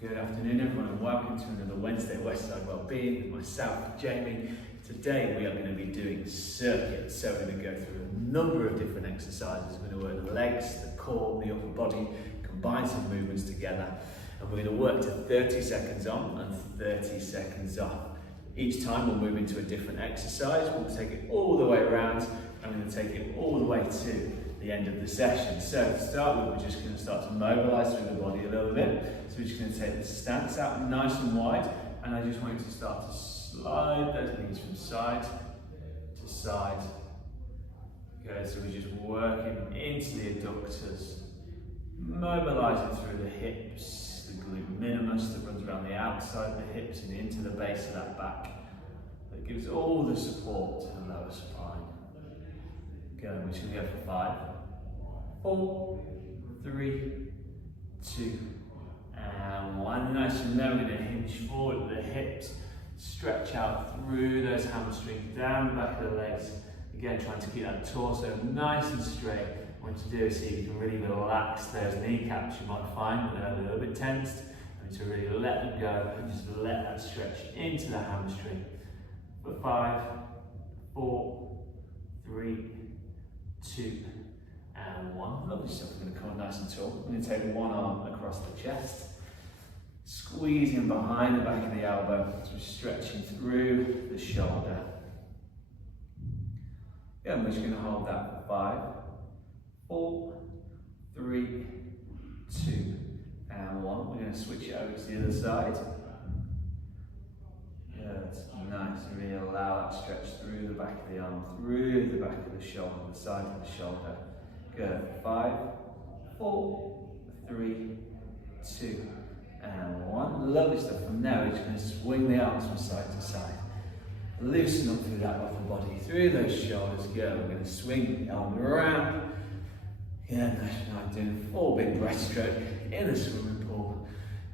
Good afternoon everyone and welcome to another Wednesday Westside Wellbeing with myself, Jamie. Today we are going to be doing circuits, so we're going to go through a number of different exercises. We're going to work the legs, the core, the upper body, combine some movements together, and we're going to work to 30 seconds on and 30 seconds off. Each time we'll move into a different exercise. We'll take it all the way around and we're going to take it all the way to the end of the session. So to start with, we're just going to start to mobilise through the body a little bit. So we're just going to take the stance out nice and wide, and I just want you to start to slide those knees from side to side. Good, so we're just working into the adductors, mobilising through the hips, the glute minimus that runs around the outside of the hips and into the base of that back. That gives all the support to the lower spine. Good, we're just going to go for 5, 4, 3, 2, and 1. Nice, and then we're going to hinge forward with the hips, stretch out through those hamstrings, down the back of the legs. Again, trying to keep that torso nice and straight. What you do is see you can really relax those kneecaps. You might find that they're a little bit tensed, and to really let them go and just let that stretch into the hamstring. For 5, 4, 3, 2, and 1. Lovely stuff. We're going to come nice and tall. We're going to take one arm across the chest, squeezing behind the back of the elbow, so we're stretching through the shoulder. Yeah, and we're just going to hold that for 5, 4, 3, 2, and 1. We're going to switch it over to the other side. Good, nice. Really allow that stretch through the back of the arm, through the back of the shoulder, the side of the shoulder. Good. 5, 4, 3, 2, and 1. Lovely stuff. From there, we're just going to swing the arms from side to side. Loosen up through that upper body, through those shoulders. Good. We're going to swing the arm around. Yeah, nice. Now doing a full big breaststroke in the swimming pool.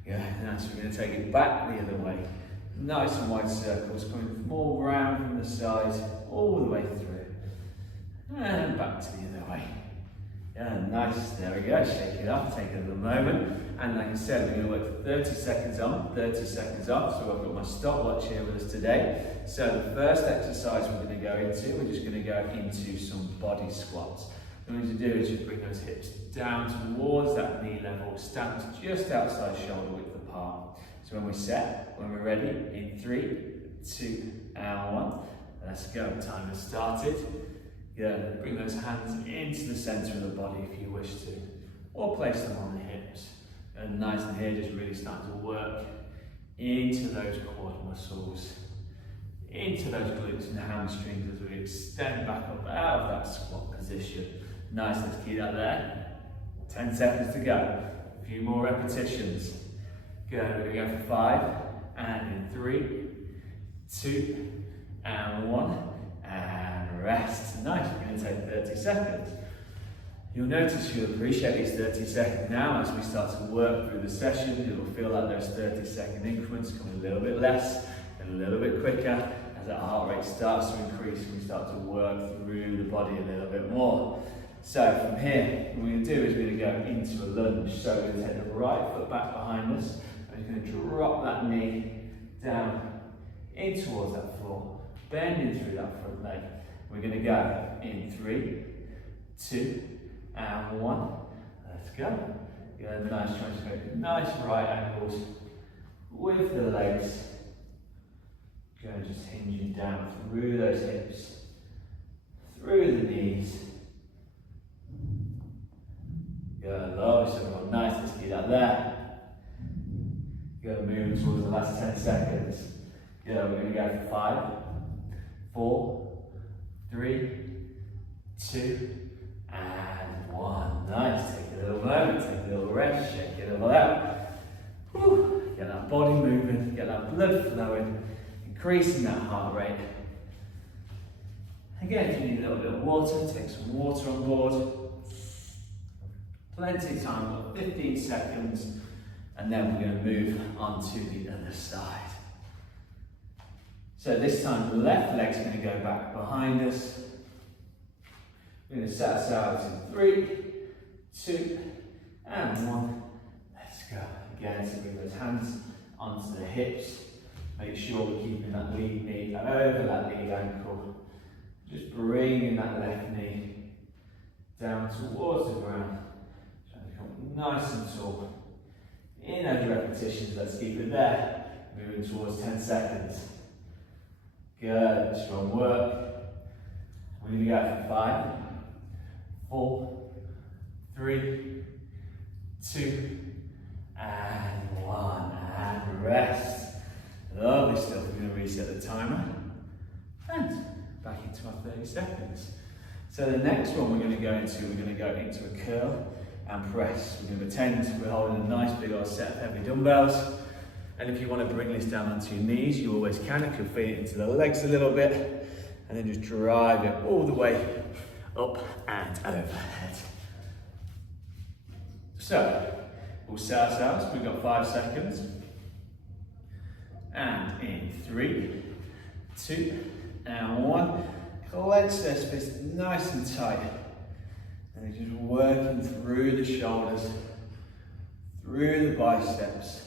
Yeah, nice. We're going to take it back the other way. Nice and wide circles, coming more round from the sides, all the way through. And back to the other way. Yeah, nice. There we go. Shake it up, take a little moment. And like I said, we're going to work for 30 seconds on, 30 seconds off. So I've got my stopwatch here with us today. So the first exercise we're going to go into, we're just going to go into some body squats. What we need to do is just bring those hips down towards that knee level, stand just outside shoulder width apart. So when we set, when we're ready, in 3, 2, and 1, let's go. Time has started. Good. Bring those hands into the centre of the body if you wish to, or place them on the hips. And nice and here, just really start to work into those quad muscles, into those glutes and hamstrings as we extend back up out of that squat position. Nice, let's keep that there. 10 seconds to go. A few more repetitions. Good, we're going to go for 5, and in 3, 2, and 1, and rest. Nice, we're going to take 30 seconds. You'll notice you'll appreciate these 30 seconds now as we start to work through the session. You'll feel like those 30-second increments come a little bit less and a little bit quicker as that heart rate starts to increase and we start to work through the body a little bit more. So from here, what we're going to do is we're going to go into a lunge. So we're going to take the right foot back behind us. We're going to drop that knee down in towards that floor, bending through that front leg. We're going to go in 3, 2, and 1. Let's go. Good, nice, trying to make nice right angles with the legs. Go, just hinging down through those hips, through the knees. Good, lovely, so everyone, nice, let's keep that there. Good, moving towards the last 10 seconds. Good, we're going to go for 5, 4, 3, 2, and 1. Nice, take a little moment, take a little rest, shake it all out. Whew. Get that body moving, get that blood flowing, increasing that heart rate. Again, if you need a little bit of water, take some water on board. Plenty of time, about 15 seconds, and then we're going to move on to the other side. So this time the left leg's going to go back behind us. We're going to set ourselves in 3, 2, and 1. Let's go. Again, so bring those hands hands onto the hips. Make sure we're keeping that lead knee over that lead ankle. Just bringing that left knee down towards the ground. Trying to become nice and tall. In those repetitions, let's keep it there. Moving towards 10 seconds. Good, strong work. We're going to go for 5, 4, 3, 2, and 1. And rest. Lovely stuff. We're going to reset the timer. And back into our 30 seconds. So the next one we're going to go into a curl and press. We're going to pretend we're holding a nice big old set of heavy dumbbells. And if you want to bring this down onto your knees, you always can. If you'll feed it into the legs a little bit, and then just drive it all the way up and overhead. So, we'll set ourselves. We've got 5 seconds. And in 3, 2, and 1. Clench those fists nice and tight. And just working through the shoulders, through the biceps.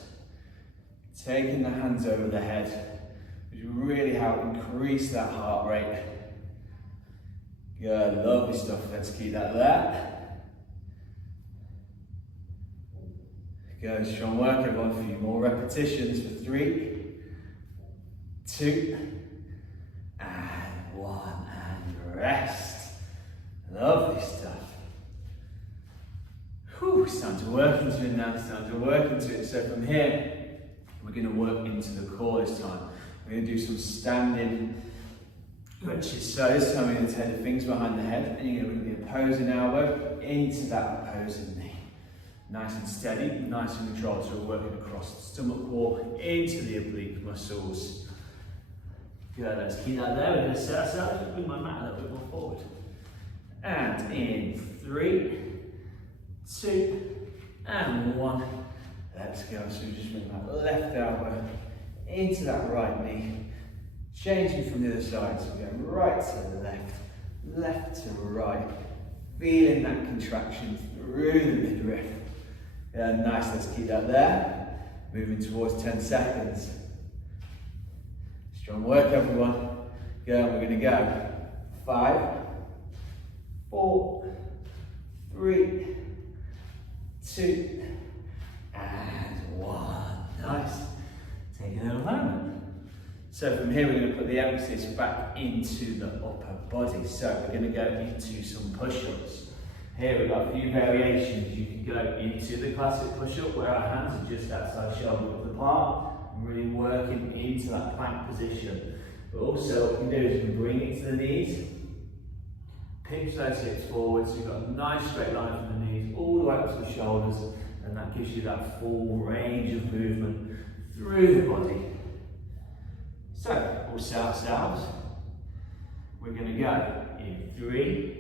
Taking the hands over the head, which will really help increase that heart rate. Good, lovely stuff. Let's keep that there. Good, strong work everyone. A few more repetitions for 3, 2, and 1, and rest. Lovely stuff. Whew, it's time to work into it now. It's time to work into it. So from here, we're going to work into the core this time. We're going to do some standing crunches. So this time we're going to take the fingers behind the head and you're going to be opposing elbow into that opposing knee. Nice and steady, nice and controlled. So we're working across the stomach wall into the oblique muscles. Good, let's keep that there. We're going to set ourselves, bring my mat a little bit more forward. And in 3, 2, and 1. Let's go. So we just bring that left elbow into that right knee. Changing from the other side. So we're going right to the left, left to right. Feeling that contraction through the midriff. Yeah, nice. Let's keep that there. Moving towards 10 seconds. Strong work, everyone. Good. We're going to go 5, 4, 3, 2, and 1. Nice. Take another moment. So from here we're going to put the emphasis back into the upper body. So we're going to go into some push-ups. Here we've got a few variations. You can go into the classic push-up where our hands are just outside shoulder width apart, and really working into that plank position. But also what we can do is we can bring it to the knees, pinch those hips forward so you've got a nice straight line from the knees all the way up to the shoulders, and that gives you that full range of movement through the body. So we'll set ourselves. We're going to go in 3,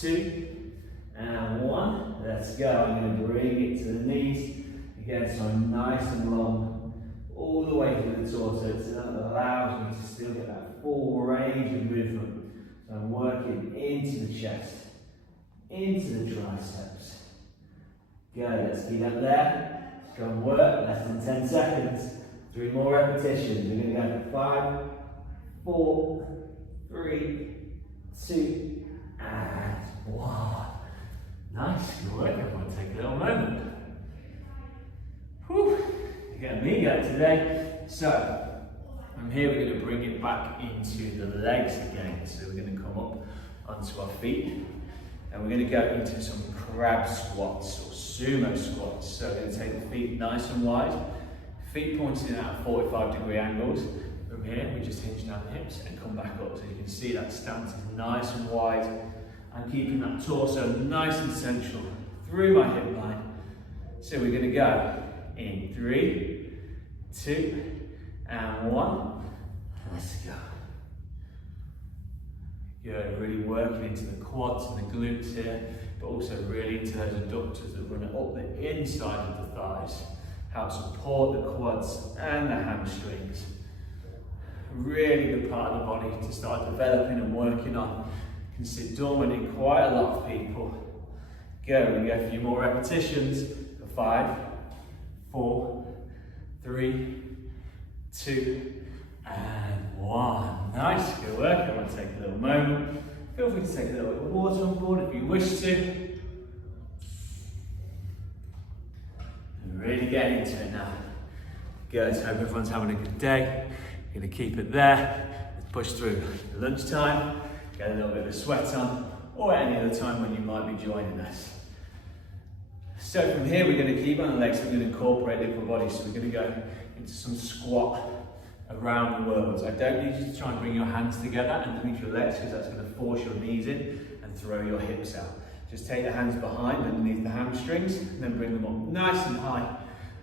2, and 1. Let's go. I'm going to bring it to the knees. Again, so I'm nice and long, all the way to the torso, so that allows me to still get that full range of movement. So I'm working into the chest, into the triceps. Good, let's keep that there. Strong work, less than 10 seconds. 3 more repetitions. We're going to go for 5, 4, 3, 2, and 1. Nice, good work everyone. Take a little moment. Whew, you're getting me going today. So, from here we're going to bring it back into the legs again. So we're going to come up onto our feet. And we're going to go into some crab squats or sumo squats. So we're going to take the feet nice and wide. Feet pointing out at 45-degree angles. From here, we just hinge down the hips and come back up. So you can see that stance is nice and wide. I'm keeping that torso nice and central through my hip line. So we're going to go in 3, 2, and 1. Let's go. Good, really working into the quads and the glutes here, but also really into those adductors that run up the inside of the thighs. Help support the quads and the hamstrings. Really good part of the body to start developing and working on. Can sit dormant in quite a lot of people. Go, we go a few more repetitions for 5, 4, 3, 2, and 1. Nice, good work. Everyone take a little moment. Feel free to take a little bit of water on board if you wish to. And really get into it now. Good, hope everyone's having a good day. You're going to keep it there. Let's push through. Lunchtime, get a little bit of a sweat on, or any other time when you might be joining us. So from here, we're going to keep on the legs, we're going to incorporate the upper body. So we're going to go into some squat around the world. I don't need you to try and bring your hands together underneath your legs, because that's going to force your knees in and throw your hips out. Just take the hands behind underneath the hamstrings and then bring them up nice and high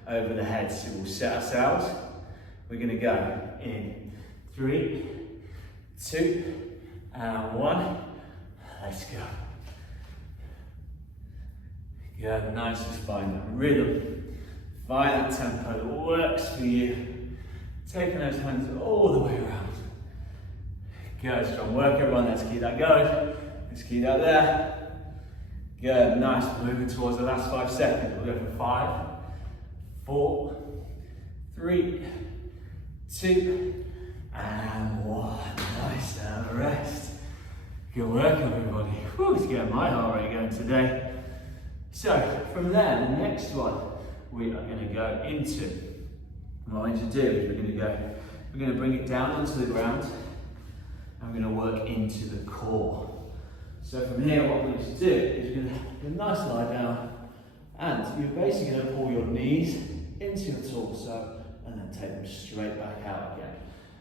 over the head. So we'll set ourselves. We're going to go in 3, 2, and 1. Let's go. Good, nice, just find that rhythm. Find that tempo that works for you. Taking those hands all the way around. Good, strong work everyone, let's keep that going. Let's keep that there. Good, nice, moving towards the last 5 seconds. We'll go for 5, 4, 3, 2, and 1. Nice, now rest. Good work everybody. Whew, it's getting my heart rate going today. So, from there, the next one we are going to go into. What I'm going to do is we're going to bring it down onto the ground, and we're going to work into the core. So from here, what we're going to do is we're going to do a nice lie down, and you're basically going to pull your knees into your torso, and then take them straight back out again.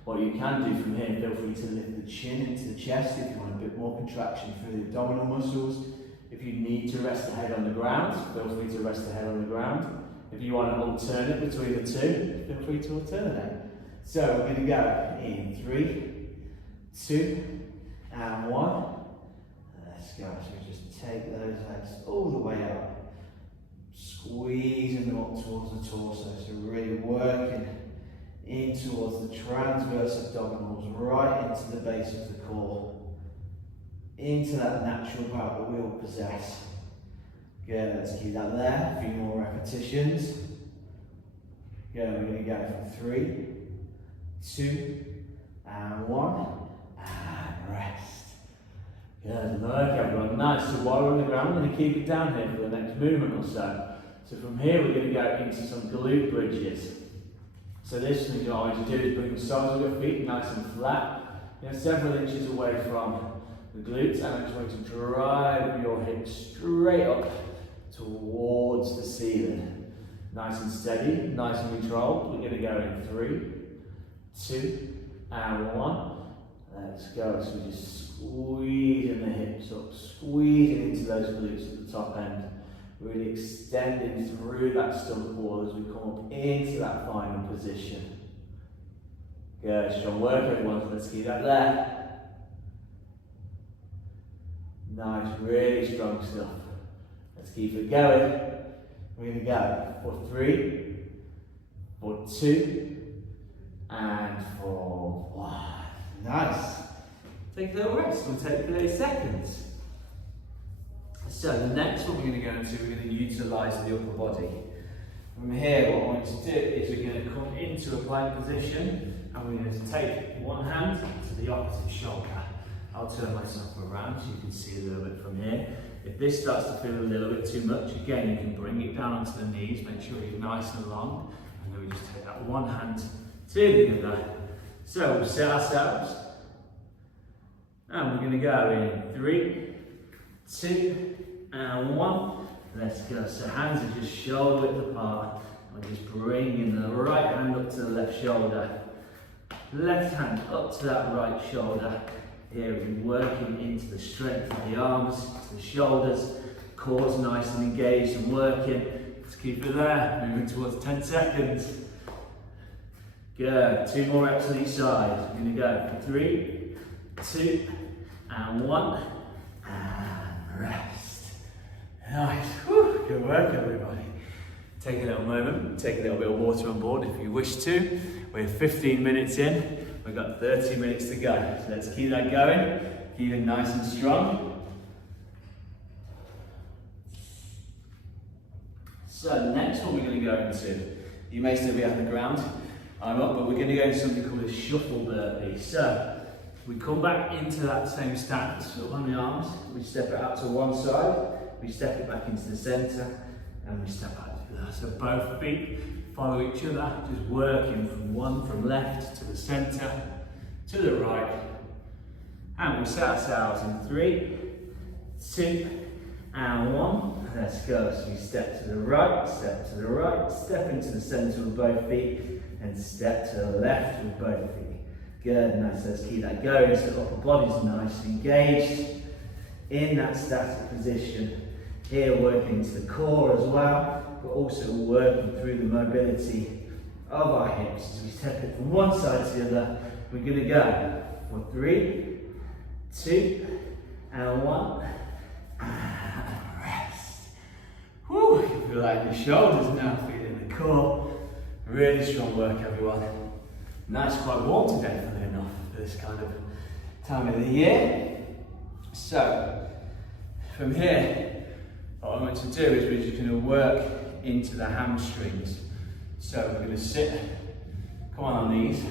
What you can do from here, feel free to lift the chin into the chest if you want a bit more contraction through the abdominal muscles. If you need to rest the head on the ground, feel free to rest the head on the ground. If you want to alternate between the two, feel free to alternate. So we're going to go in 3, 2, and 1. Let's go. So we just take those legs all the way up, squeezing them up towards the torso. So really working in towards the transverse abdominals, right into the base of the core, into that natural power that we all possess. Good, let's keep that there. A few more repetitions. Good, we're going to go for 3, 2, and 1, and rest. Good work everyone, nice. So while we're on the ground, we're going to keep it down here for the next movement or so. So from here, we're going to go into some glute bridges. So this thing you always do is bring the soles of your feet nice and flat. You're several inches away from the glutes, and I just want you to drive your hips straight up towards the ceiling. Nice and steady, nice and controlled. We're going to go in 3, 2, and 1. Let's go. So we're just squeezing the hips up, squeezing into those glutes at the top end. Really extending through that stomach wall as we come up into that final position. Good, strong work everyone. Let's keep that there. Nice, really strong stuff. Let's keep it going. We're going to go for 3, for 2, and for 1. Nice. Take a little rest. We'll take 30 seconds. So the next one we're going to go into, we're going to utilise the upper body. From here, what I want to do is we're going to come into a plank position, and we're going to take one hand to the opposite shoulder. I'll turn myself around so you can see a little bit from here. If this starts to feel a little bit too much, again, you can bring it down onto the knees, make sure you're nice and long, and then we just take that one hand to the other. So we'll set ourselves, and we're going to go in 3, 2, and 1. Let's go. So hands are just shoulder width apart. We're just bringing the right hand up to the left shoulder. Left hand up to that right shoulder. Here we're working into the strength of the arms, to the shoulders, core's nice and engaged and working. Let's keep it there, moving towards 10 seconds. Good, 2 more reps on each side. We're going to go for 3, 2, and 1, and rest. Nice, whew. Good work everybody. Take a little moment, take a little bit of water on board if you wish to. We're 15 minutes in. We've got 30 minutes to go, so let's keep that going, keep it nice and strong. So the next one we're going to go into You may still be on the ground. I'm up, but we're going to go into something called a shuffle burpee. So we come back into that same stance, up on the arms, we step it out to one side, we step it back into the centre, and we step out to the other. So both feet follow each other, just working from left to the centre, to the right. And we set ourselves in 3, 2, and 1. Let's go. So we step to the right, step into the centre with both feet, and step to the left with both feet. Good, nice. Let's keep that going. So the upper body's nice and engaged in that static position. Here, working into the core as well, but also working through the mobility of our hips. As we step it from one side to the other, we're going to go for 3, 2, and 1. And rest. Whew, you feel like the shoulders now, feeling the core. Really strong work, everyone. Nice, quite warm today, funnily enough, for this kind of time of the year. So, from here, what I'm going to do is we're just going to work into the hamstrings. So we're going to sit, come on our knees,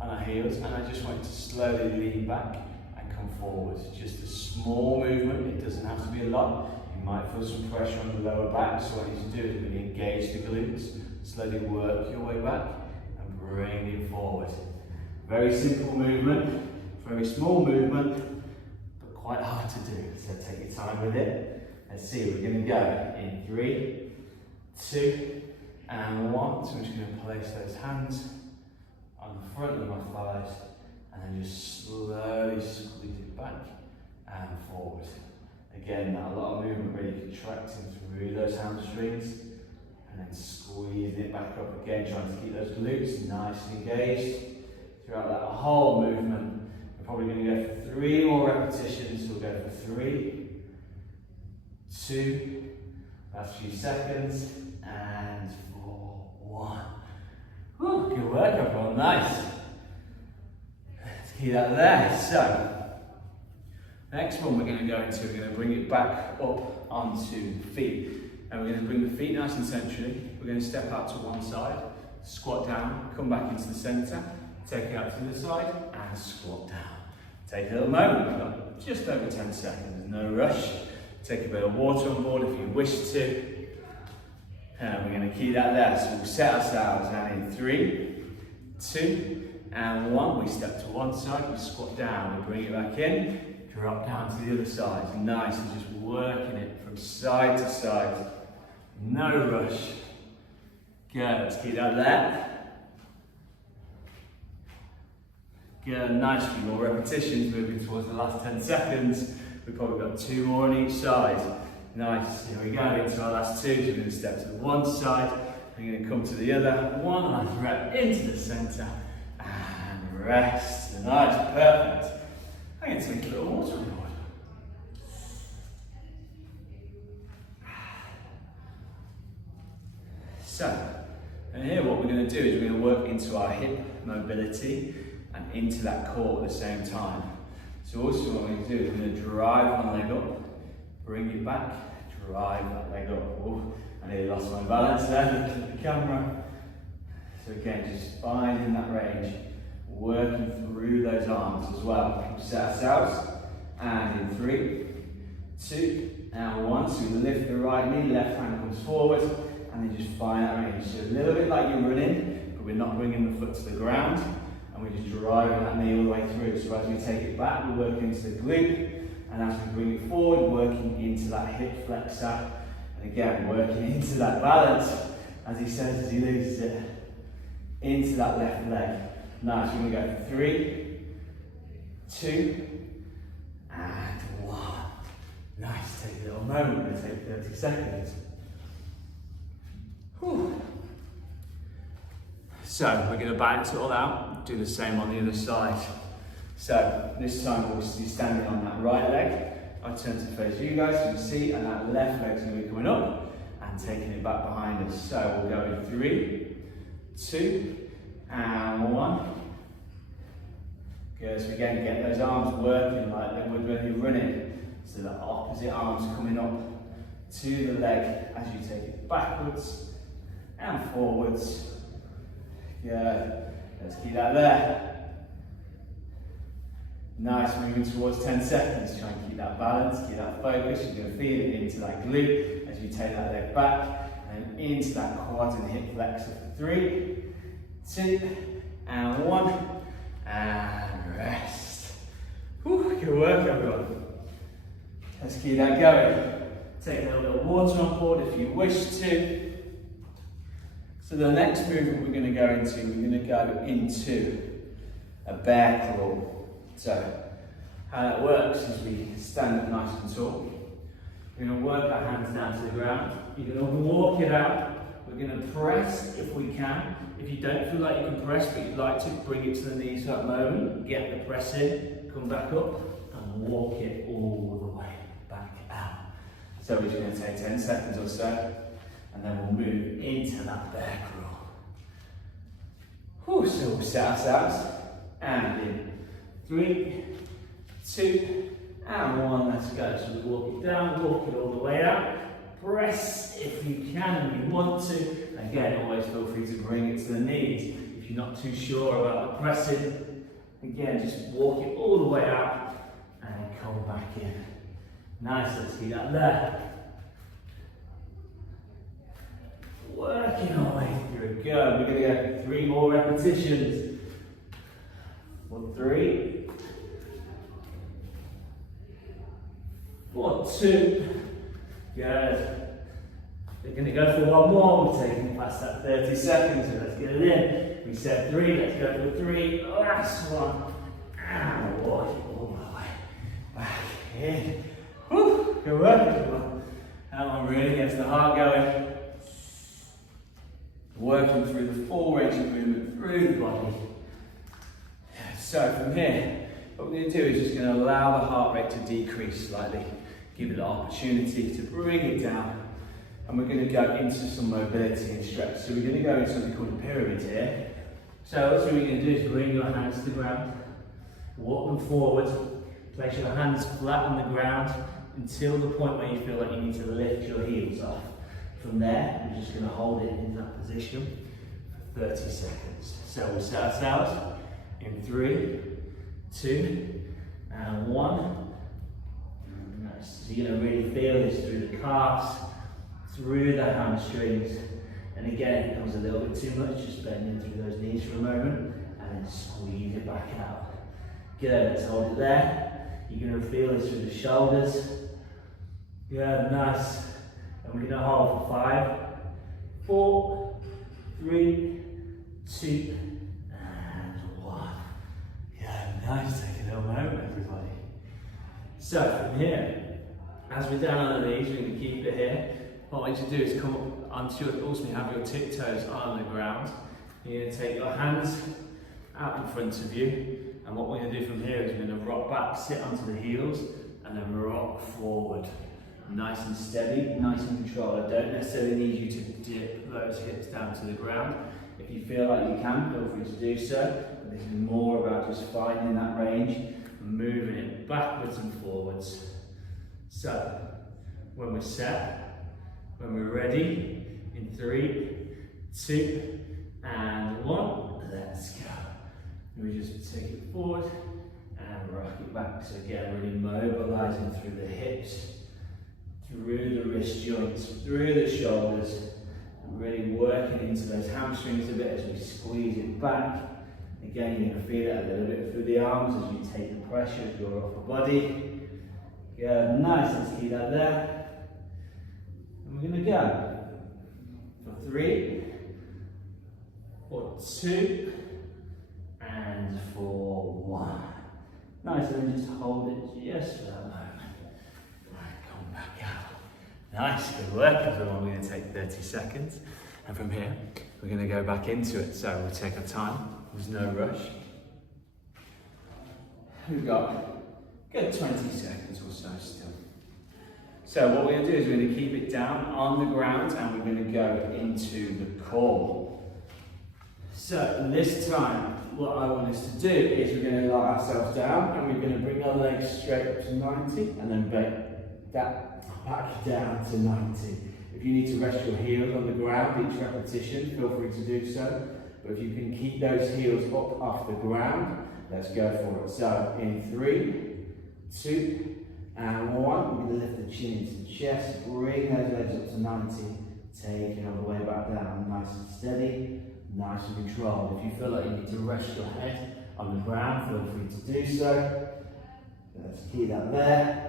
on our heels, and I just want you to slowly lean back and come forward. Just a small movement, it doesn't have to be a lot. You might feel some pressure on the lower back, so what I need to do is really engage the glutes, slowly work your way back and bring it forward. Very simple movement, very small movement, but quite hard to do, so take your time with it. Let's see, we're going to go in 3, 2, and 1. So I'm just going to place those hands on the front of my thighs and then just slowly squeeze it back and forward. Again, not a lot of movement, really contracting through those hamstrings and then squeezing it back up again, trying to keep those glutes nice and engaged throughout that whole movement. We're probably going to go for 3 more repetitions. We'll go for 3, 2, last few seconds, and 4, 1. Whew, good work, everyone, nice. Let's keep that there. So, next one we're going to go into, we're going to bring it back up onto feet. And we're going to bring the feet nice and centrally. We're going to step out to one side, squat down, come back into the centre, take it out to the side, and squat down. Take a little moment, we've got just over 10 seconds, no rush. Take a bit of water on board if you wish to. And we're going to keep that there. So we'll set ourselves and in 3, 2, and 1. We step to one side, we squat down, we bring it back in, drop down to the other side. Nice, and just working it from side to side. No rush. Good, let's keep that there. Good, nice, few more repetitions, moving towards the last 10 seconds. We've probably got 2 more on each side. Nice, here we go, into our last 2. So we're going to step to the one side, we're going to come to the other. One last rep into the centre, and rest. Nice, perfect. I'm going to take a little water on board. So, and here what we're going to do is we're going to work into our hip mobility and into that core at the same time. So also what we're going to do is we're going to drive one leg up, bring it back, drive that leg up. Oh, I nearly lost my balance there, looking at the camera. So again, just finding that range, working through those arms as well. We set ourselves, and in 3, 2, and 1. So we lift the right knee, left hand comes forward, and then just find that range. So a little bit like you're running, but we're not bringing the foot to the ground, and we're just driving that knee all the way through. So as we take it back, we work into the glute, and as we bring it forward, working into that hip flexor, and again, working into that balance, as he says, as he loses it, into that left leg. Nice, we're going to go for 3, 2, and 1. Nice, take a little moment, we're going to take 30 seconds. Whew. So, we're going to balance it all out, do the same on the other side. So, this time we'll be standing on that right leg. I'll turn to face you guys, you can see, and that left leg's going to be coming up and taking it back behind us. So, we'll go in 3, 2, and 1. Good, so again, get those arms working like they would when you're running. So the opposite arm's coming up to the leg as you take it backwards and forwards. Good. Let's keep that there. Nice, moving towards 10 seconds. Try and keep that balance, keep that focus. You're going to feel it into that glute as you take that leg back and into that quad and hip flexor for 3, 2, and 1. And rest. Whew, good work, everyone. Let's keep that going. Take a little bit of water on board if you wish to. So the next movement we're going to go into a bear crawl. So how that works is we stand up nice and tall. We're going to work our hands down to the ground. You're going to walk it out. We're going to press if we can. If you don't feel like you can press but you'd like to, bring it to the knees for that moment. Get the press in, come back up and walk it all the way back out. So we're just going to take 10 seconds or so and then we'll move into that bear crawl. Whew, so we'll set ourselves and in 3, 2, and 1, let's go. So we walk it down, walk it all the way out. Press if you can and you want to. Again, always feel free to bring it to the knees. If you're not too sure about the pressing, again, just walk it all the way out and come back in. Nice, let's keep that there. Working our way through. Go. We're going to go 3 more repetitions. For 3, for 2, good. We're going to go for 1 more, we're taking past that 30 seconds, so let's get it in. We said 3, let's go for 3, last 1, and walk it all the way back in. Whew, good work everyone. That one really gets the heart going. Working through the full range of movement through the body. So from here, what we're going to do is just going to allow the heart rate to decrease slightly. Give it the opportunity to bring it down. And we're going to go into some mobility and stretch. So we're going to go into something called a pyramid here. So what we're going to do is bring your hands to the ground. Walk them forward. Place your hands flat on the ground until the point where you feel like you need to lift your heels off. From there, we're just going to hold it in that position for 30 seconds. So we'll set ourselves in 3, 2, and 1. Nice. So you're going to really feel this through the calves, through the hamstrings. And again, if it becomes a little bit too much, just bend in through those knees for a moment and then squeeze it back out. Good, let's hold it there. You're going to feel this through the shoulders. Yeah, nice. And we're going to hold for 5, 4, 3, 2, and 1. Yeah, nice. Take a little moment, everybody. So from here, as we're down on the knees, we're going to keep it here. What I want you to do is come up onto your, ultimately have your tiptoes on the ground. You're going to take your hands out in front of you. And what we're going to do from here is we're going to rock back, sit onto the heels, and then rock forward. Nice and steady, nice and controlled. I don't necessarily need you to dip those hips down to the ground. If you feel like you can, feel free to do so. But this is more about just finding that range and moving it backwards and forwards. So, when we're set, when we're ready, in 3, 2, and 1, let's go. We just take it forward and rock it back. So again, really mobilizing through the hips, through the wrist joints, through the shoulders, and really working into those hamstrings a bit as we squeeze it back. Again, you're going to feel it a little bit through the arms as you take the pressure of your upper body. Good, nice, let's keep that there. And we're going to go for 3, for 2, and for 1. Nice, and then just hold it just for that moment. Come back out. Nice, good work everyone. We're going to take 30 seconds. And from here, we're going to go back into it. So we'll take our time. There's no rush. We've got a good 20 seconds or so still. So what we're going to do is we're going to keep it down on the ground and we're going to go into the core. So this time, what I want us to do is we're going to lie ourselves down and we're going to bring our legs straight up to 90 and then back down to 90. If you need to rest your heels on the ground each repetition, feel free to do so. But if you can keep those heels up off the ground, let's go for it. So in 3, 2, and 1. We're going to lift the chin into the chest, bring those legs up to 90, take it all the way back down, nice and steady, nice and controlled. If you feel like you need to rest your head on the ground, feel free to do so. Let's keep that there.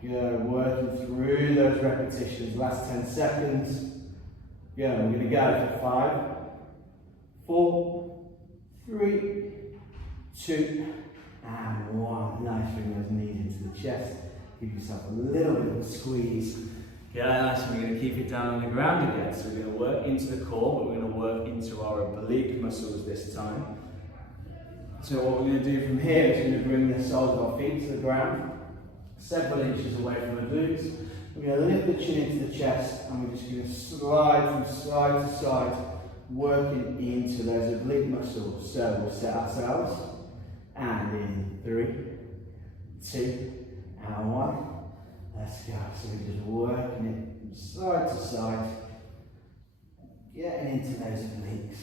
Good, working through those repetitions. Last 10 seconds. Good, we're going to go for 5, 4, 3, 2, and 1. Nice, bring those knees into the chest. Give yourself a little bit of a squeeze. Yeah, nice. We're going to keep it down on the ground again. So we're going to work into the core, but we're going to work into our oblique muscles this time. So what we're going to do from here is we're going to bring the soles of our feet to the ground, several inches away from the glutes. We're going to lift the chin into the chest, and we're just going to slide from side to side, working into those oblique muscles. So we'll set ourselves, and in 3, 2, and 1. Let's go. So we're just working it from side to side, getting into those obliques.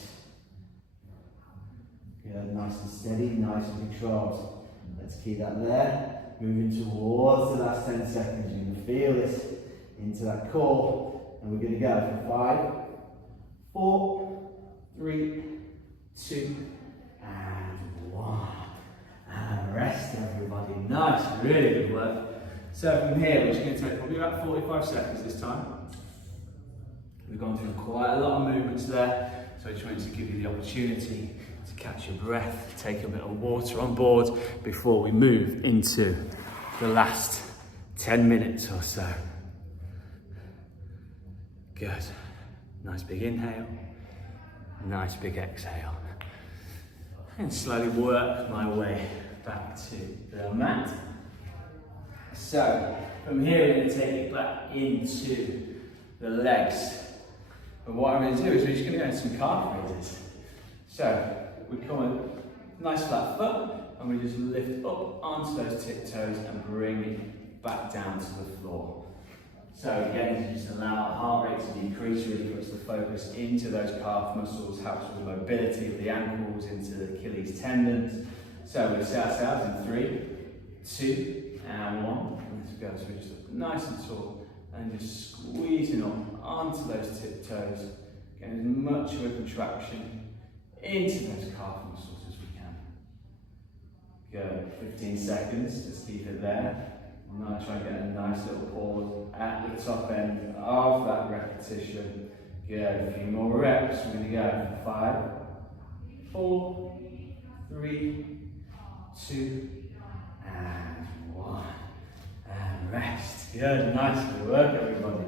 Good, nice and steady, nice and controlled. Let's keep that there. Moving towards the last 10 seconds. You're going to feel this into that core. And we're going to go for 5, 4, 3, 2, and 1. And rest, everybody. Nice, really good work. So from here, we're just going to take probably about 45 seconds this time. We've gone through quite a lot of movements there. So I just wanted to give you the opportunity to catch your breath, take a bit of water on board before we move into the last 10 minutes or so. Good. Nice big inhale, nice big exhale. And slowly work my way back to the mat. So from here we're going to take it back into the legs. But what I'm going to do is we're just going to go into some calf raises. So we come on nice flat foot, and we just lift up onto those tiptoes and bring it back down to the floor. So again, just allow our heart rate to decrease, really puts the focus into those calf muscles, helps with the mobility of the ankles, into the Achilles tendons. So we set ourselves in 3, 2, and 1. Let's go. So we're just up nice and tall, and just squeezing up onto those tiptoes, getting as much of a contraction into those calf muscles as we can. Go 15 seconds, just keep it there. I'm going to try and get a nice little pause at the top end of that repetition. Good, a few more reps. We're going to go 5, 4, 3, 2, and 1. And rest. Good, nice good work, everybody.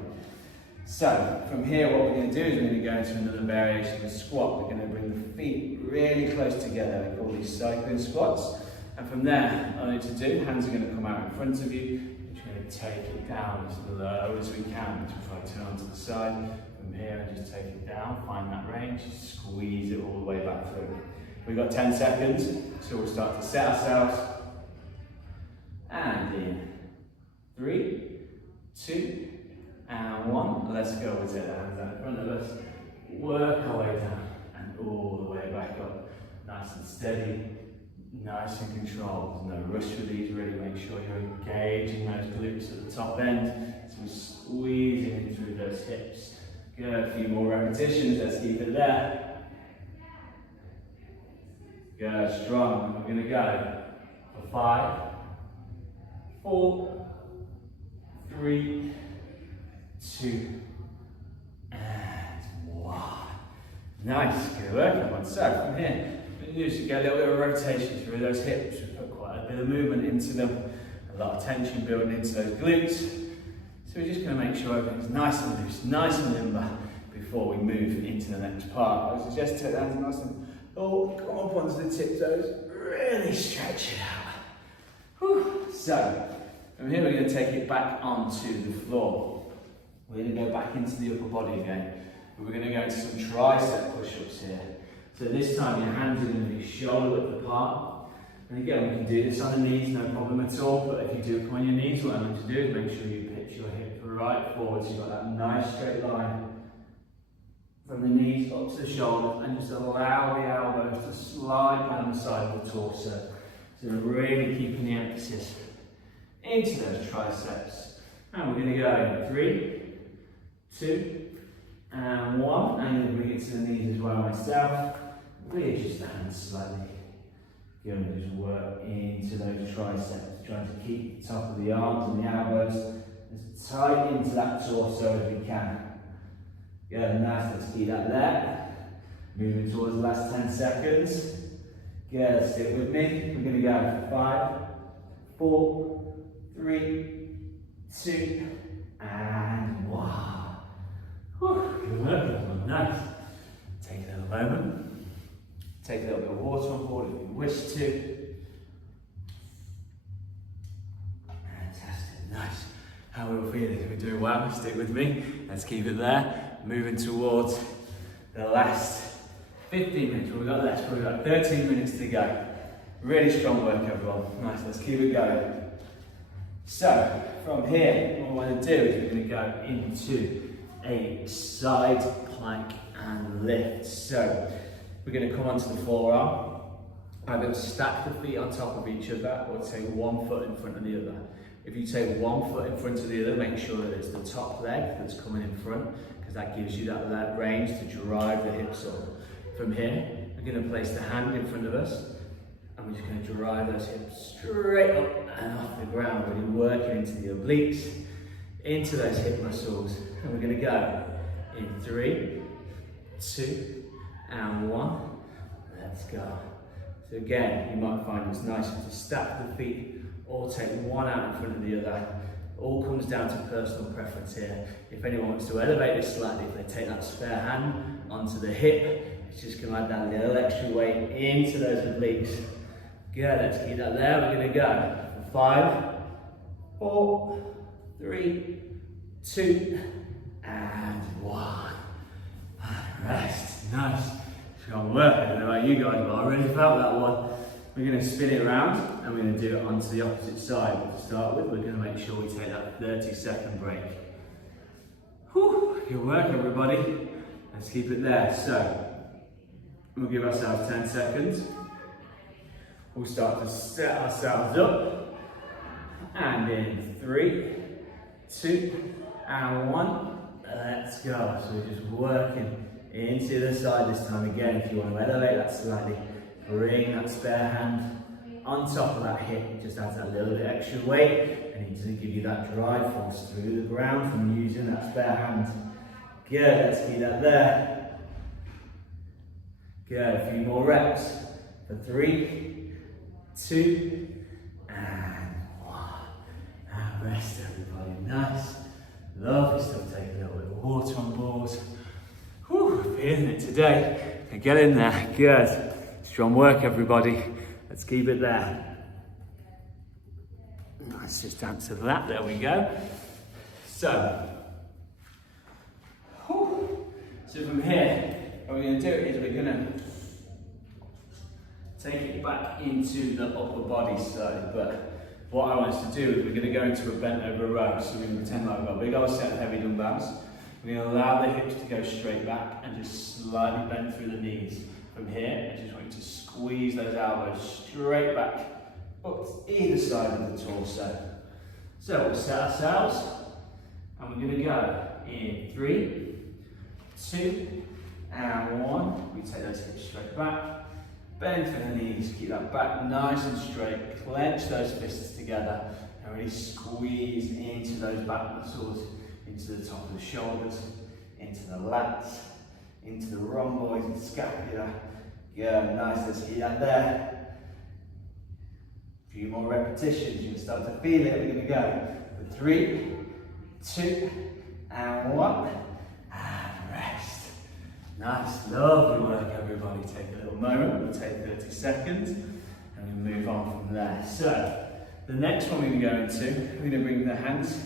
So, from here what we're going to do is we're going to go into another variation of a squat. We're going to bring the feet really close together. We call these cycling squats. And from there, all you need to do, hands are going to come out in front of you. We're just going to take it down as low as we can. Just try to turn onto the side. From here, and just take it down. Find that range. Squeeze it all the way back through. We've got 10 seconds, so we'll start to set ourselves. And in 3, 2, and 1. Let's go. We'll take the hands out in front of us. Work our way down and all the way back up. Nice and steady. Nice and controlled. There's no rush with these. Really make sure you're engaging those glutes at the top end. So we're squeezing in through those hips. Good. A few more repetitions. Let's keep it there. Good. Strong. We're going to go for 5, 4, 3, 2, and 1. Nice. Good work, everyone. So from here, you should get a little bit of rotation through those hips. We put quite a bit of movement into them, a lot of tension building into those glutes. So we're just going to make sure everything's nice and loose, nice and limber before we move into the next part. I suggest take the hands nice and come up onto the tiptoes, really stretch it out. Whew. So from here we're going to take it back onto the floor. We're going to go back into the upper body again. We're going to go into some tricep push-ups here. So this time your hands are going to be shoulder width apart. And again, we can do this on the knees, no problem at all, but if you do come on your knees, what I like to do is make sure you pitch your hip right forward, so you've got that nice straight line from the knees up to the shoulders, and just allow the elbows to slide down the side of the torso. So we're really keeping the emphasis into those triceps. And we're going to go in 3, 2, and 1. I'm going to bring it to the knees as well myself. Readjust the hands slightly. Going to just work into those triceps, trying to keep the top of the arms and the elbows as tight into that torso as we can. Good, nice, let's keep that there. Moving towards the last 10 seconds. Good, stick with me. We're going to go 5, 4, 3, 2, and 1. Whew, good work, nice. Take a little moment. Take a little bit of water on board if you wish to. Fantastic, nice. How are we feeling? We're doing well, stick with me. Let's keep it there. Moving towards the last 15 minutes. We've got less, we've got 13 minutes to go. Really strong work, everyone. Nice, let's keep it going. So, from here, what we want to do is we're going to go into a side plank and lift. So, we're going to come onto the forearm. Either stack the feet on top of each other or take one foot in front of the other. If you take one foot in front of the other, make sure that it's the top leg that's coming in front, because that gives you that range to drive the hips up. From here, we're going to place the hand in front of us, and we're just going to drive those hips straight up and off the ground, really working into the obliques, into those hip muscles. And we're going to go in 3, 2, and 1. Let's go. So again, you might find it's nicer to stack the feet or take one out in front of the other. All comes down to personal preference here. If anyone wants to elevate this slightly, if they take that spare hand onto the hip, it's just going to add that little extra weight into those obliques. Good, let's keep that there. We're going to go for 5, 4, 3, 2, and 1. Rest. Nice. Strong work. I don't know about you guys, but I really felt that one. We're going to spin it around and we're going to do it onto the opposite side. But to start with, we're going to make sure we take that 30-second break. Whew, good work, everybody. Let's keep it there. So, we'll give ourselves 10 seconds. We'll start to set ourselves up. And in 3, 2, and 1. Let's go. So we're just working into the side this time. Again, if you want to elevate that slightly, bring that spare hand on top of that hip. It just adds that little bit extra weight and it doesn't give you that drive force through the ground from using that spare hand. Good, let's keep that there. Good, a few more reps for 3, 2, and 1. And rest, everybody. Nice. Lovely stuff. Take a little bit of water on board. Whew, feeling it today. Get in there. Good. Strong work, everybody. Let's keep it there. Let's just answer that. There we go. So from here, what we're going to do is we're going to take it back into the upper body side. But what I want us to do is we're going to go into a bent over row. So we're going to pretend like we've got a big old set of heavy dumbbells. We're going to allow the hips to go straight back and just slightly bend through the knees. From here, I just want you to squeeze those elbows straight back up either side of the torso. So we'll set ourselves and we're going to go in 3, 2, and 1. We take those hips straight back, bend through the knees, keep that back nice and straight, clench those fists together and really squeeze into those back muscles, into the top of the shoulders, into the lats, into the rhomboids and scapula. Yeah, nice, let's keep that there. A few more repetitions, you can start to feel it. We're going to go for 3, 2, and 1, and rest. Nice, lovely work, everybody. Take a little moment, we'll take 30 seconds, and we move on from there. So, the next one we're going to go into, we're going to bring the hands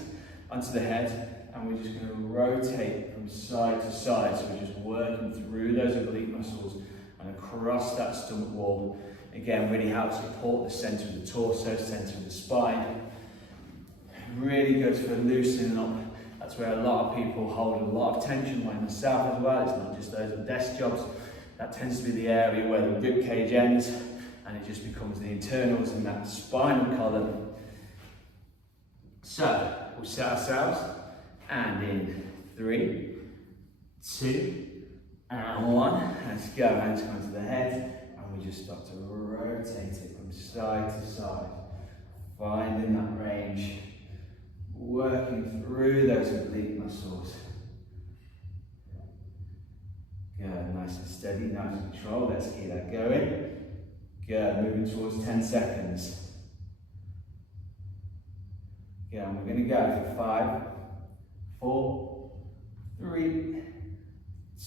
onto the head, and we're just going to rotate from side to side. So we're just working through those oblique muscles and across that stomach wall Again, really helps support the centre of the torso, centre of the spine. Really good for loosening up. That's where a lot of people hold a lot of tension, like myself as well. It's not just those on desk jobs. That tends to be the area where the rib cage ends, and it just becomes the internals and that spinal column. So, we'll set ourselves, and in 3, 2, and 1. Let's go, hands come to the head, and we just start to rotate it from side to side, finding that range, working through those oblique muscles. Good, nice and steady, nice and control. Let's keep that going. Good, moving towards 10 seconds. Good, and we're going to go for 5, 4, 3,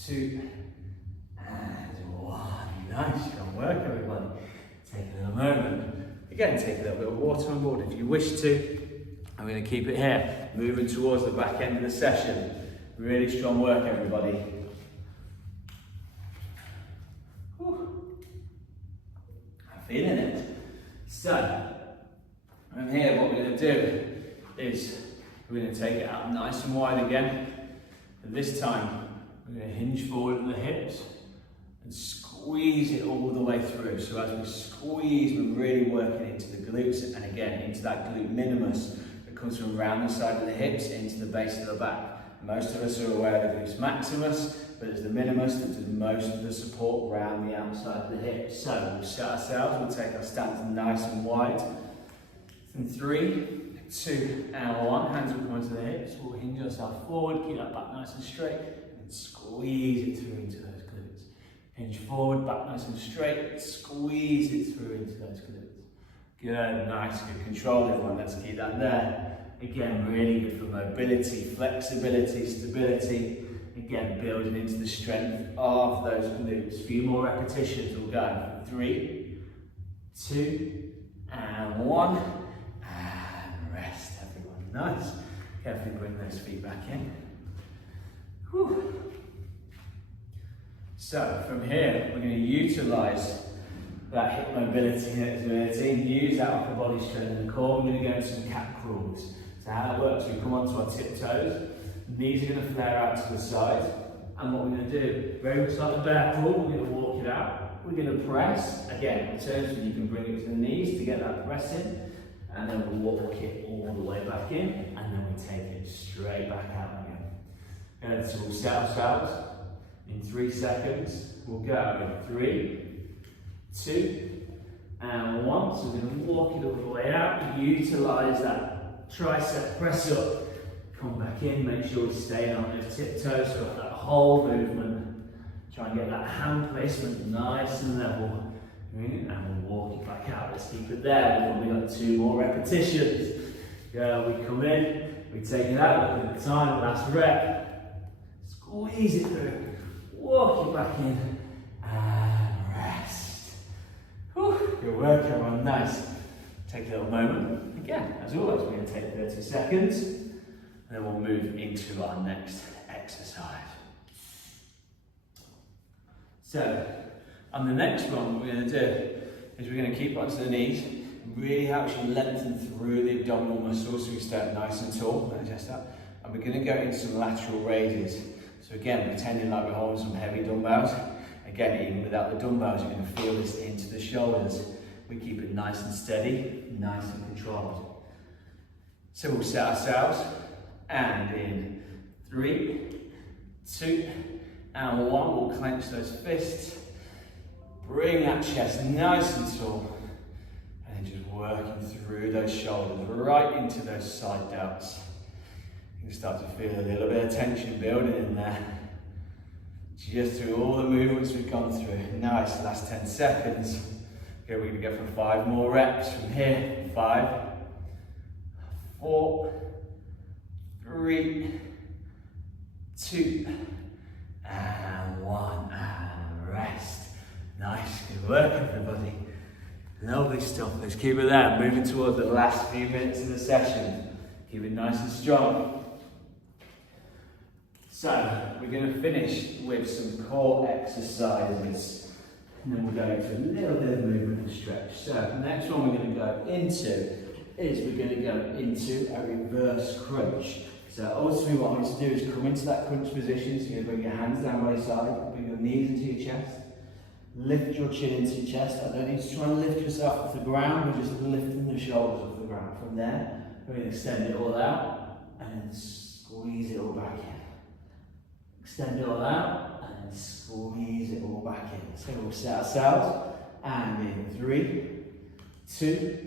2, and 1. Nice, strong work, everybody. Take a little moment. Again, take a little bit of water on board if you wish to. I'm going to keep it here, moving towards the back end of the session. Really strong work, everybody. Whew. I'm feeling it. So, from here, what we're going to do is we're going to take it out nice and wide again. And this time, we're going to hinge forward at the hips and squeeze it all the way through. So as we squeeze, we're really working into the glutes and again into that glute minimus that comes from around the side of the hips into the base of the back. Most of us are aware of the glute maximus, but it's the minimus that does most of the support around the outside of the hips. So we'll set ourselves, we'll take our stance nice and wide. In 3, 2, and 1, hands will come into the hips, we'll hinge ourselves forward, keep that back nice and straight, and squeeze it through into those glutes. Hinge forward, back nice and straight, squeeze it through into those glutes. Good, nice, good control everyone, let's keep that there. Again, really good for mobility, flexibility, stability. Again, building into the strength of those glutes. A few more repetitions, we'll go. 3, 2, and 1. And rest everyone, nice. Carefully bring those feet back in. Whew. So from here, we're going to utilise that hip mobility and flexibility, use that upper body strength in the core. We're going to go into some cat crawls. So how that works, we come onto our tiptoes, knees are going to flare out to the side, and what we're going to do, very much like the bear crawl, we're going to walk it out. We're going to press, again, alternatively you can bring it to the knees to get that press in, and then we'll walk it all the way back in, and then we take it straight back out again. And so we'll set ourselves. In 3 seconds, we'll go in 3, 2, and 1. So we're going to walk it all the way out, utilise that tricep press up, come back in, make sure we stay on those tiptoes for that whole movement. Try and get that hand placement nice and level, and we'll walk it back out. Let's keep it there. We've got 2 more repetitions. We come in, we take it out, look at the time, last rep, squeeze it through. Walk it back in and rest. Whew, good work everyone, nice. Take a little moment. Again, as always, we're going to take 30 seconds and then we'll move into our next exercise. So, on the next one, what we're going to do is we're going to keep onto the knees. It really helps you lengthen through the abdominal muscles so we stay up nice and tall. Adjust that. And we're going to go into some lateral raises. So again, pretending like we're holding some heavy dumbbells. Again, even without the dumbbells, you're going to feel this into the shoulders. We keep it nice and steady, nice and controlled. So we'll set ourselves, and in 3, 2, and 1, we'll clench those fists. Bring that chest nice and tall, and then just working through those shoulders, right into those side delts. You can start to feel a little bit of tension building in there. Just through all the movements we've gone through. Nice, last 10 seconds. Okay, we're going to go for 5 more reps from here. 5, 4, 3, 2, and 1, and rest. Nice, good work everybody. Lovely stuff, let's keep it there. Moving towards the last few minutes of the session. Keep it nice and strong. So, we're going to finish with some core exercises. And then we'll go into a little bit of movement and stretch. So the next one we're going to go into is we're going to go into a reverse crunch. So ultimately what I want you to do is come into that crunch position. So you're going to bring your hands down by your side, bring your knees into your chest, lift your chin into your chest. I don't need to try and lift yourself off the ground, we're just lifting the shoulders off the ground. From there, we're going to extend it all out and then squeeze it all back in. Extend it all out and then squeeze it all back in. So we'll set ourselves and in 3, 2,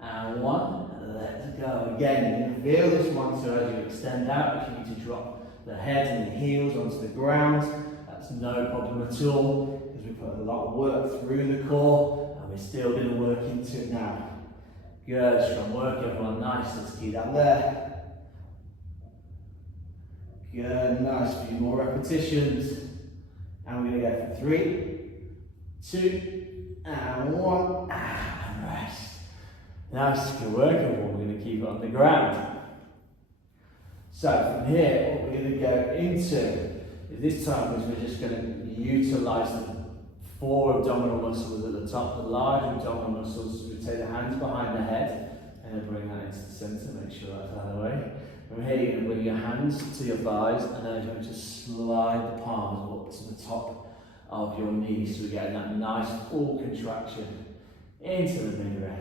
and 1. Let's go. Again, you're going to feel this one, so as you extend out, if you need to drop the head and the heels onto the ground, that's no problem at all, because we put a lot of work through the core, and we're still going to work into it now. Good, strong work, everyone. Nice, let's keep that there. Good, nice, a few more repetitions. And we're going to go for 3, 2, and 1, and rest. Nice, good work, everyone. We're going to keep it on the ground. So from here, what we're going to go into is this time is we're just going to utilise the 4 abdominal muscles at the top, the large abdominal muscles. So we take the hands behind the head and then bring that into the centre, make sure that's out of the way. From here, you're going to bring your hands to your thighs and then you're going to slide the palms up to the top of your knees. So we're getting that nice full contraction into the midriff.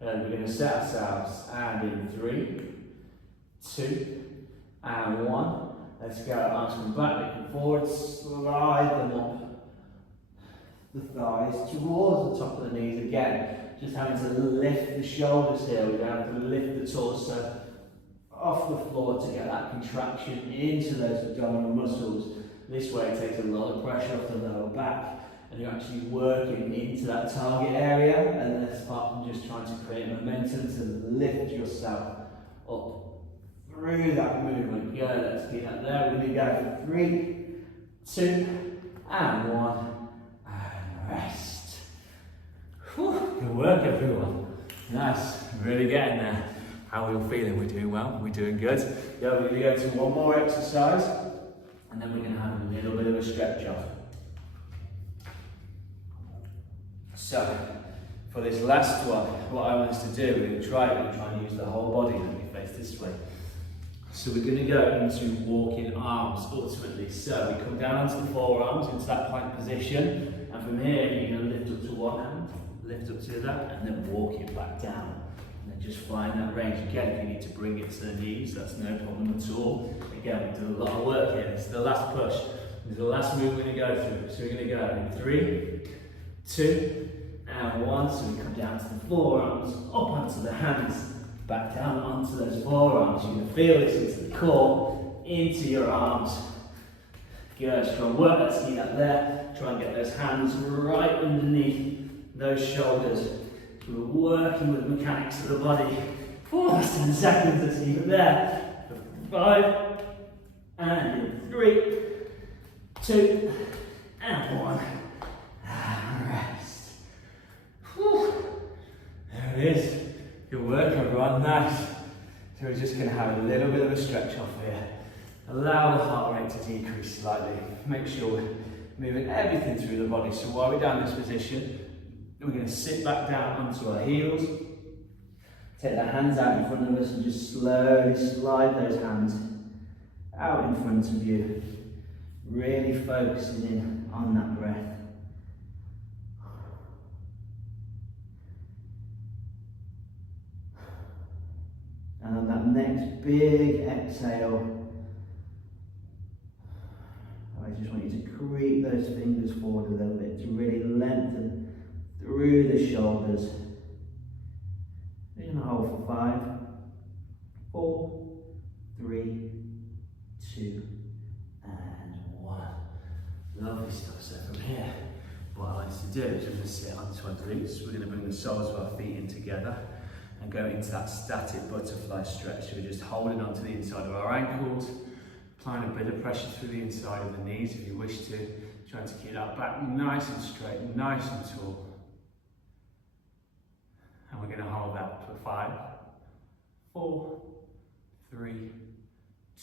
And we're going to set ourselves and in 3, 2, and 1. Let's go. Arms come back, looking forward, slide them up the thighs towards the top of the knees again. Just having to lift the shoulders here. We're going to have to lift the torso off the floor to get that contraction into those abdominal muscles. This way it takes a lot of pressure off the lower back. And you're actually working into that target area, and that's apart from just trying to create momentum to lift yourself up through that movement. Good, let's keep that there. We're going to go for 3, 2, and 1, and rest. Whew, good work, everyone. Nice, really getting there. How are we all feeling? We're doing well, we're doing good. Yeah, we're going to go to one more exercise, and then we're going to have a little bit of a stretch off. So, for this last one, what I want us to do, we're going to try and use the whole body. Let me face this way. So we're going to go into walking arms, ultimately. So we come down onto the forearms, into that plank position, and from here you're going to lift up to one hand, lift up to that, and then walk it back down. And then just find that range. Again, if you need to bring it to the knees, that's no problem at all. Again, we do a lot of work here. This is the last push. This is the last move we're going to go through. So we're going to go in 3, 2, and 1, so we come down to the forearms, up onto the hands, back down onto those forearms. You're going to feel this into the core, into your arms. Good, strong work, let's keep that there. Try and get those hands right underneath those shoulders. So we're working with the mechanics of the body. 10 seconds, let's keep it there. 5, and in 3, 2, and 1. There it is. Good work, everyone. Nice. So we're just going to have a little bit of a stretch off here. Allow the heart rate to decrease slightly. Make sure we're moving everything through the body. So while we're down in this position, we're going to sit back down onto our heels. Take the hands out in front of us and just slowly slide those hands out in front of you. Really focusing in on that breath. And on that next big exhale, I just want you to creep those fingers forward a little bit to really lengthen through the shoulders. You're going to hold for 5, 4, 3, 2, and 1. Lovely stuff. So from here, what I want us to do is we're going to sit onto our glutes. We're going to bring the soles of our feet in together and go into that static butterfly stretch. So we're just holding onto the inside of our ankles, applying a bit of pressure through the inside of the knees if you wish to, trying to keep that back nice and straight, nice and tall. And we're going to hold that for 5, 4, 3,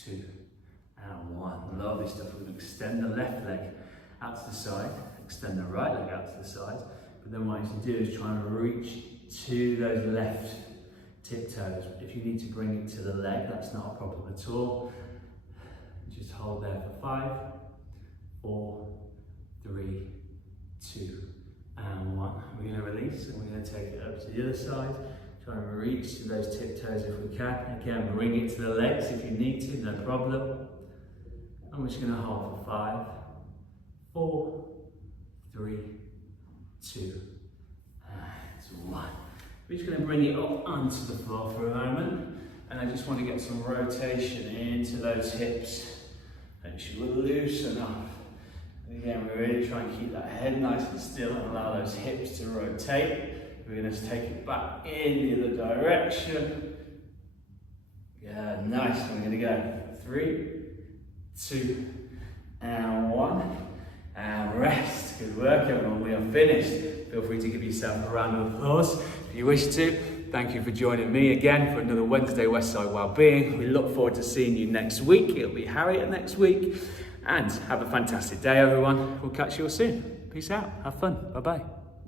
2, and 1. Lovely stuff. We're going to extend the left leg out to the side, extend the right leg out to the side. But then what I should do is try and reach to those left tiptoes. If you need to bring it to the leg, that's not a problem at all. Just hold there for 5, 4, 3, 2, and 1. We're going to release and we're going to take it up to the other side. Try and reach to those tiptoes if we can. Again, bring it to the legs if you need to, no problem. And we're just going to hold for 5, 4, 3, 2, and 1. We're just going to bring it up onto the floor for a moment. And I just want to get some rotation into those hips. Make sure we loosen up. And again, we really try and keep that head nice and still and allow those hips to rotate. We're going to take it back in the other direction. Yeah, nice. We're going to go 3, 2, and 1. And rest. Good work, everyone. We are finished. Feel free to give yourself a round of applause if you wish to. Thank you for joining me again for another Wednesday Westside Wellbeing. We look forward to seeing you next week. It'll be Harriet next week. And have a fantastic day, everyone. We'll catch you all soon. Peace out. Have fun. Bye-bye.